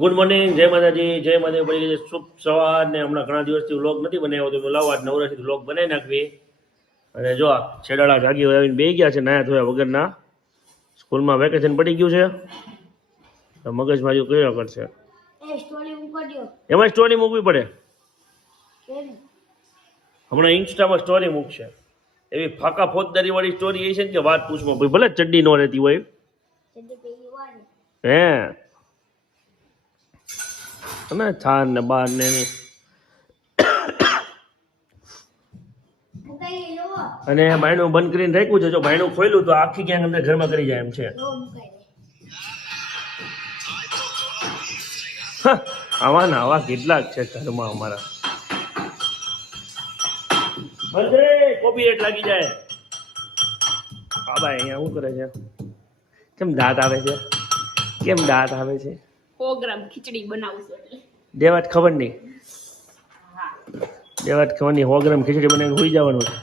Good morning, જય માતાજી, જય માતાજી. પડી ગઈ શુભ સવાર ને હમણાં ઘણા દિવસથી વ્લોગ નથી બનાવ્યો તો લાવો આજ નવરાથી વ્લોગ બનાવી નાખવી. અને જો છેડાળા જાગી આવીને બે ગયા છે નાયા ધોયા વગરના. સ્કૂલમાં વેકેશન પડી ગયું છે તો મગજમારી કર્યા કરશે. એમાં સ્ટોરી મૂકવી પડે. હમણાં ઇન્સ્ટામાં સ્ટોરી મૂકશે એવી ફાકા ફોજદારી વાળી સ્ટોરી એ છે ને કે વાત પૂછમાં ભલે ચડ્ડી ન રહેતી હોય હે અને છાન ને બાર ને અને બાયણું બંધ કરીને રાખ્યું છે. જો બાયણું ખોલ્યું તો આખી ક્યાંક અંદર ઘરમાં કરી જાય એમ છે. આવા ને આવા કેટલાક છે ઘરમાં અમારા. કોપીરાઈટ લાગી જાય. હા ભાઈ અહીંયા શું કરે છે? કેમ દાંત આવે છે? કેમ દાંત આવે છે? પ્રોગ્રામ ખીચડી બનાવું છું એટલે દેવાત ખબર નહીં. દેવાત ખબર નહીં 100 ગ્રામ ખીચડી બનાવીને હોઈ જવાનું છે.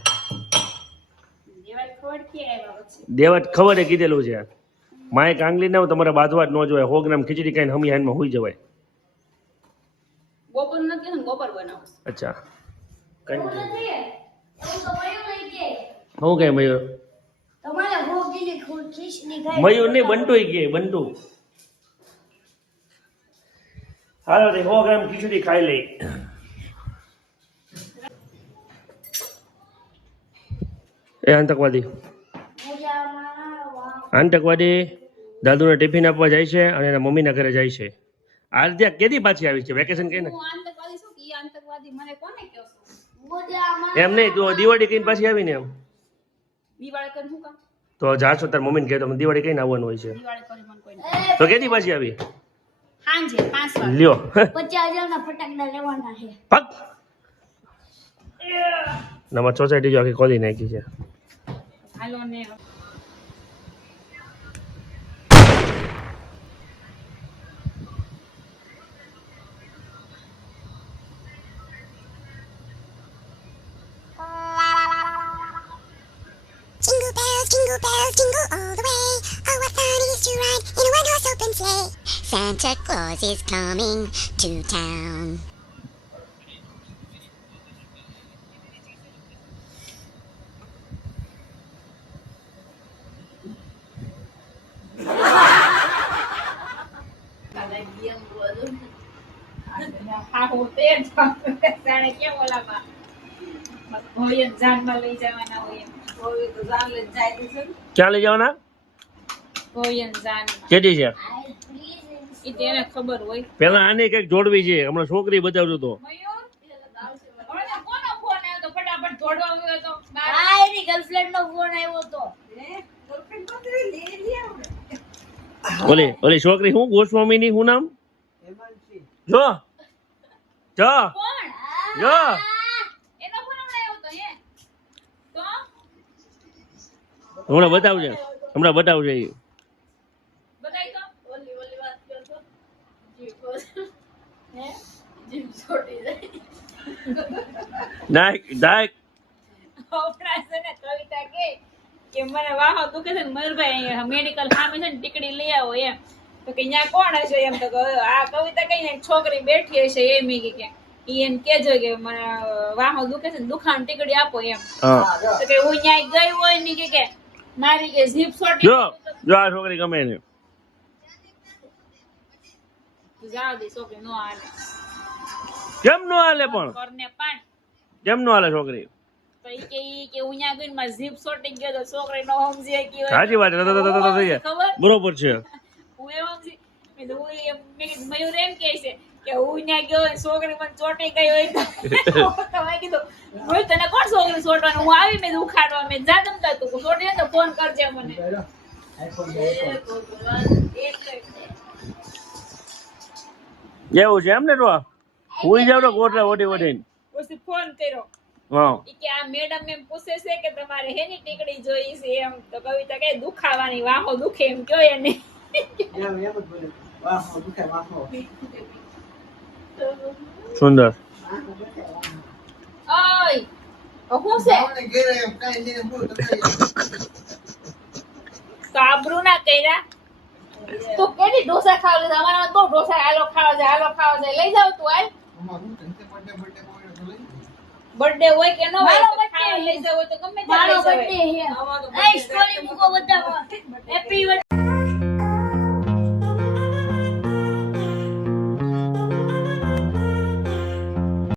દેવાત ખબર એ કીધેલું છે માએ કાંગલી ના તમારે બાજવા જ ન જોવાય. 100 ગ્રામ ખીચડી કઈ હમી હાનમાં હોઈ જવાય. ગોબર નથી ને ગોબર બનાવું. અચ્છા હું કઈ મયુર મયુર નહીં બંટુ કે બંટુ. હાલો 100 ગ્રામ ખીચડી ખાઈ લઈ. એ આતંકવાદી દાદુને ટિફિન આપવા જાય છે અને એના મમ્મીના ઘરે જાય છે. આરત્યા કેદી પાછી આવી છે? વેકેશન કઈ ને એમ નહીં તો દિવાળી કઈ પાછી આવીને એમ તો જાશો તાર મમ્મીને કહેતો દિવાળી કઈ આવવાનું હોય છે તો કેદી પાછી આવી? લ્યો 50,000 ના ફટાકડા લેવાના છે. પગ નમા સોસાયટી જો આખી ખોલી નાખી છે. હાલો ને Jingle bells, jingle all the way. Oh, what fun it is to ride in a one-horse open sleigh. Santa Claus is coming to town. ક્યાં લઈ જવાના? કેદી છે? ખબર હોય પેલા આને કઈક જોડવી છે. હમણાં છોકરી બતાવજો તો ઓલી છોકરી શું ગોસ્વામી ની શું નામ? જો જો જો હમણાં બતાવજે વાહો દુખે છે ને મયુરભાઈ મેડિકલ સામે છે ને ટીકડી લઈ આવો એમ તો કે અહીંયા કોણ હશે એમ તો આ કવિતા કઈ છોકરી બેઠી હશે એમ કે એને કેજો કે મને વાહો દુખે છે ને દુખાન ટીકડી આપો એમ તો કે હું અહીંયા ગઈ હોય ને કે મારી કે જીપ છોટી જો આ છોકરી ગમે ને જાવ દે છોકરી નો હાલે. કેમ નો હાલે? પણ કરને પાણ કેમ નો હાલે છોકરી? તો ઈ કે હું અહીંયા ગઈ માં જીપ છોટી ગયો તો છોકરી નો સમજી કે સાચી વાત છે. બરોબર છે. હું એમ સમજી મેં તો મયુર એમ કહે છે કે હું ત્યાં ગયો છોકરી મને ચોટી ગઈ હોય તો કીધું હું તને કોણ છોકરી છોટવાનું? હું આવી મેં ઉખાડવા મેં જા જમતા તું છોટી તો ફોન કરજે મને. એવું છે એમ ને? તો હુઈ જાવ તો ગોટલા ઓટી ઓટીને પછી ફોન કર્યો કે આ મેડમ એમ પૂછે છે કે તમારે હેની ટીકડી જોઈ છે એમ તો કવિતા કે દુખાવાની વાહો દુખે એમ કયો એને સુંદર. ઓય હું છે કાબરૂ ના કર્યા તું કેડી ઢોસા ખાવા છે અમારા બહુ ઢોસા હાલો ખાવા છે લઈ જાવ તું હાલ બર્થડે હોય કે ન હોય તો ખાવા લઈ જાવ હોય તો ગમે ત્યાં મારો લઈ જવાય. બર્થડે છે. એ સ્ટોરી મૂકો બધા. હેપી